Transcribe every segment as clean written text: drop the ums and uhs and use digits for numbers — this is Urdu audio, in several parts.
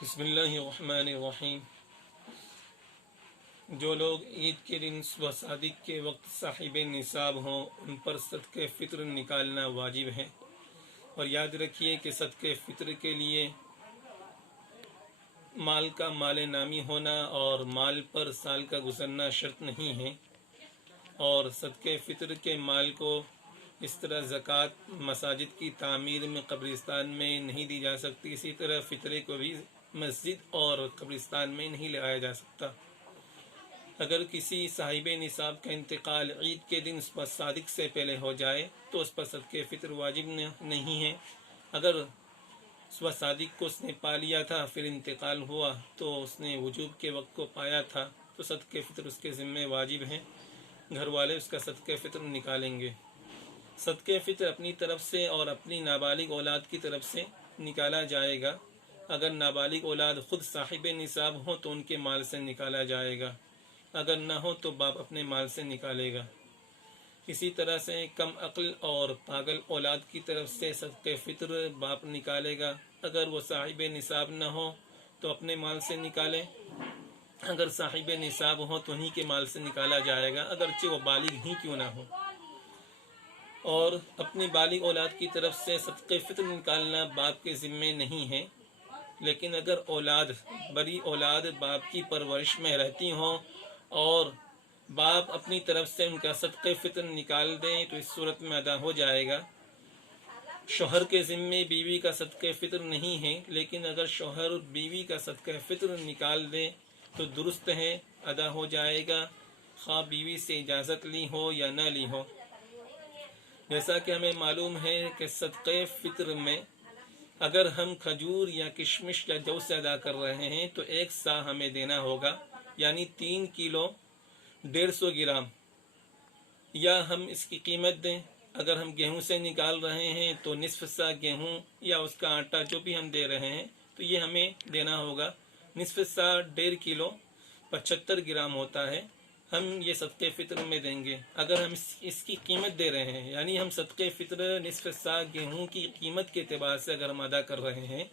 بسم اللہ الرحمن الرحیم۔ جو لوگ عید کے دن صبح صادق کے وقت صاحب نصاب ہوں ان پر صدقہ فطر نکالنا واجب ہے، اور یاد رکھیے کہ صدقہ فطر کے لیے مال کا مال نامی ہونا اور مال پر سال کا گزرنا شرط نہیں ہے، اور صدقہ فطر کے مال کو اس طرح زکوٰۃ مساجد کی تعمیر میں قبرستان میں نہیں دی جا سکتی، اسی طرح فطرے کو بھی مسجد اور قبرستان میں نہیں لگایا جا سکتا۔ اگر کسی صاحب نصاب کا انتقال عید کے دن صبح صادق سے پہلے ہو جائے تو اس پر صدقہ فطر واجب نہیں ہے۔ اگر صبح صادق کو اس نے پا لیا تھا پھر انتقال ہوا تو اس نے وجوب کے وقت کو پایا تھا تو صدقہ فطر اس کے ذمہ واجب ہے، گھر والے اس کا صدقہ فطر نکالیں گے۔ صدقہ فطر اپنی طرف سے اور اپنی نابالغ اولاد کی طرف سے نکالا جائے گا۔ اگر نابالغ اولاد خود صاحب نصاب ہوں تو ان کے مال سے نکالا جائے گا، اگر نہ ہو تو باپ اپنے مال سے نکالے گا۔ اسی طرح سے کم عقل اور پاگل اولاد کی طرف سے صدقہ فطر باپ نکالے گا، اگر وہ صاحب نصاب نہ ہو تو اپنے مال سے نکالے، اگر صاحب نصاب ہو تو انہی کے مال سے نکالا جائے گا اگرچہ وہ بالغ ہی کیوں نہ ہو۔ اور اپنی بالغ اولاد کی طرف سے صدقہ فطر نکالنا باپ کے ذمے نہیں ہے، لیکن اگر بڑی اولاد باپ کی پرورش میں رہتی ہوں اور باپ اپنی طرف سے ان کا صدقہ فطر نکال دیں تو اس صورت میں ادا ہو جائے گا۔ شوہر کے ذمے بیوی کا صدقہ فطر نہیں ہے، لیکن اگر شوہر بیوی کا صدقہ فطر نکال دے تو درست ہے، ادا ہو جائے گا، خواہ بیوی سے اجازت لی ہو یا نہ لی ہو۔ جیسا کہ ہمیں معلوم ہے کہ صدقہ فطر میں اگر ہم کھجور یا کشمش یا جو سے ادا کر رہے ہیں تو 1 سا ہمیں دینا ہوگا، یعنی 3 کلو 150 گرام، یا ہم اس کی قیمت دیں۔ اگر ہم گیہوں سے نکال رہے ہیں تو نصف سا گیہوں یا اس کا آٹا جو بھی ہم دے رہے ہیں تو یہ ہمیں دینا ہوگا، نصف سا 1.5 کلو 75 گرام ہوتا ہے، ہم یہ صدقہ فطر میں دیں گے۔ اگر ہم اس کی قیمت دے رہے ہیں، یعنی ہم صدقہ فطر نصف سا گیہوں کی قیمت کے اعتبار سے اگر ہم ادا کر رہے ہیں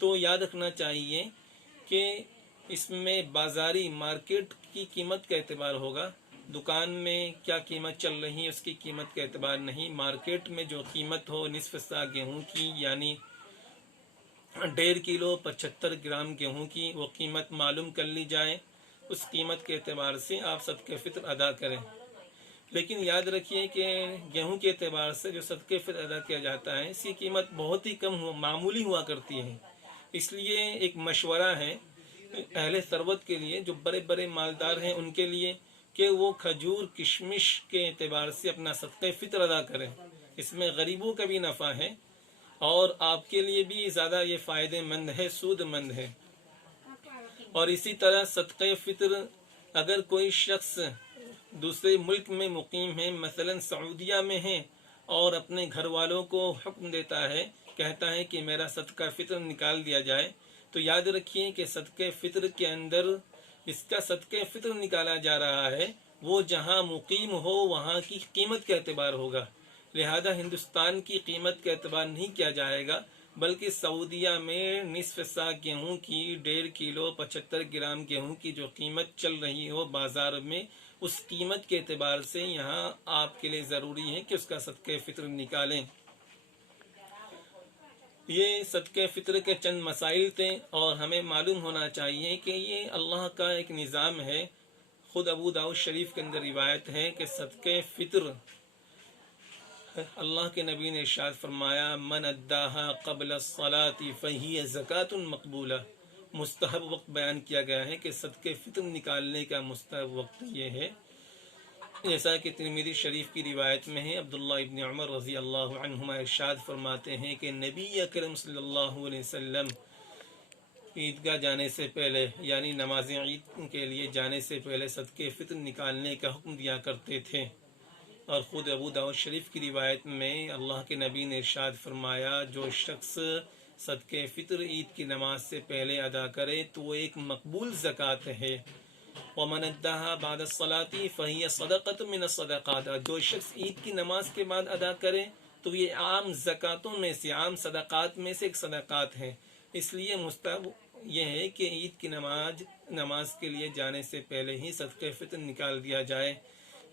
تو یاد رکھنا چاہیے کہ اس میں بازاری مارکیٹ کی قیمت کا اعتبار ہوگا، دکان میں کیا قیمت چل رہی ہے اس کی قیمت کا اعتبار نہیں، مارکیٹ میں جو قیمت ہو نصف سا گیہوں کی یعنی 1.5 کلو 75 گرام گیہوں کی وہ قیمت معلوم کر لی جائے، اس قیمت کے اعتبار سے آپ صدقہ فطر ادا کریں۔ لیکن یاد رکھیے کہ گیہوں کے اعتبار سے جو صدقہ فطر ادا کیا جاتا ہے اس کی قیمت بہت ہی کم معمولی ہوا کرتی ہے، اس لیے ایک مشورہ ہے اہل ثروت کے لیے، جو بڑے بڑے مالدار ہیں ان کے لیے، کہ وہ کھجور کشمش کے اعتبار سے اپنا صدقہ فطر ادا کریں، اس میں غریبوں کا بھی نفع ہے اور آپ کے لیے بھی زیادہ یہ فائدہ مند ہے، سود مند ہے۔ اور اسی طرح صدقہ فطر اگر کوئی شخص دوسرے ملک میں مقیم ہے، مثلا سعودیہ میں ہے، اور اپنے گھر والوں کو حکم دیتا ہے، کہتا ہے کہ میرا صدقہ فطر نکال دیا جائے، تو یاد رکھیے کہ صدقہ فطر کے اندر اس کا صدقہ فطر نکالا جا رہا ہے وہ جہاں مقیم ہو وہاں کی قیمت کا اعتبار ہوگا، لہذا ہندوستان کی قیمت کا اعتبار نہیں کیا جائے گا، بلکہ سعودیہ میں نصف سا گیہوں کی 1.5 کلو 75 گرام گیہوں کی جو قیمت چل رہی ہو بازار میں اس قیمت کے اعتبار سے یہاں آپ کے لیے ضروری ہے کہ اس کا صدقہ فطر نکالیں۔ یہ صدقہ فطر کے چند مسائل تھے اور ہمیں معلوم ہونا چاہیے کہ یہ اللہ کا ایک نظام ہے۔ خود ابو داؤد شریف کے اندر روایت ہے کہ صدقہ فطر اللہ کے نبی نے ارشاد فرمایا من اداہا قبل الصلاۃ فہی زکوۃ مقبولہ، مستحب وقت بیان کیا گیا ہے کہ صدقہ فطر نکالنے کا مستحب وقت یہ ہے، جیسا کہ ترمذی شریف کی روایت میں ہے، عبداللہ ابن عمر رضی اللہ عنہما ارشاد فرماتے ہیں کہ نبی اکرم صلی اللہ علیہ وسلم عیدگاہ جانے سے پہلے یعنی نماز عید کے لیے جانے سے پہلے صدقہ فطر نکالنے کا حکم دیا کرتے تھے۔ اور خود ابو داؤد شریف کی روایت میں اللہ کے نبی نے ارشاد فرمایا جو شخص صدقہ فطر عید کی نماز سے پہلے ادا کرے تو وہ ایک مقبول زکوٰۃ ہے، ومن اداہا بعد الصلاۃ فہی صدقۃ من الصدقات، جو شخص عید کی نماز کے بعد ادا کرے تو یہ عام زکوٰتوں میں سے عام صدقات میں سے ایک صدقات ہے، اس لیے مستحب یہ ہے کہ عید کی نماز کے لیے جانے سے پہلے ہی صدقہ فطر نکال دیا جائے۔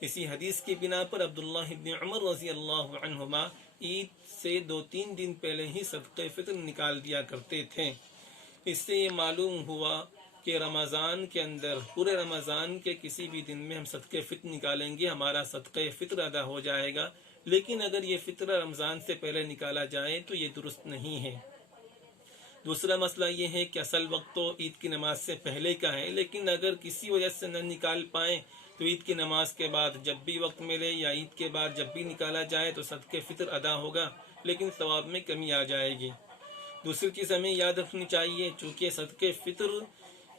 اسی حدیث کی بنا پر عبداللہ ابن عمر رضی اللہ عنہما عید سے 2-3 دن پہلے ہی صدقہ فطر نکال دیا کرتے تھے۔ اس سے یہ معلوم ہوا کہ رمضان کے اندر پورے رمضان کے کسی بھی دن میں ہم صدقہ فطر نکالیں گے، ہمارا صدقہ فطر ادا ہو جائے گا۔ لیکن اگر یہ فطرہ رمضان سے پہلے نکالا جائے تو یہ درست نہیں ہے۔ دوسرا مسئلہ یہ ہے کہ اصل وقت تو عید کی نماز سے پہلے کا ہے، لیکن اگر کسی وجہ سے نہ نکال پائیں تو عید کی نماز کے بعد جب بھی وقت ملے یا عید کے بعد جب بھی نکالا جائے تو صدقہ فطر ادا ہوگا، لیکن ثواب میں کمی آ جائے گی۔ دوسری چیز ہمیں یاد رکھنی چاہیے، چونکہ صدقہ فطر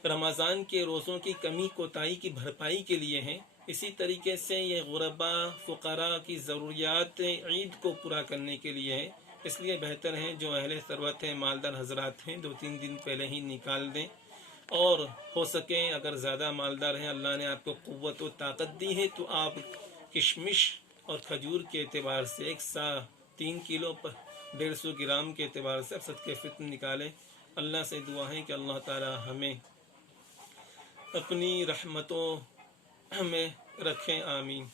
رمضان کے روزوں کی کمی کوتاہی کی بھرپائی کے لیے ہیں، اسی طریقے سے یہ غربا فقراء کی ضروریات عید کو پورا کرنے کے لیے ہے۔ اس لیے بہتر ہے جو اہل ثروت ہیں، مالدار حضرات ہیں، 2-3 دن پہلے ہی نکال دیں، اور ہو سکے اگر زیادہ مالدار ہیں، اللہ نے آپ کو قوت و طاقت دی ہے، تو آپ کشمش اور کھجور کے اعتبار سے 3 کلو پر 150 گرام کے اعتبار سے صدقہ فطر نکالیں۔ اللہ سے دعا ہے کہ اللہ تعالی ہمیں اپنی رحمتوں میں رکھیں، آمین۔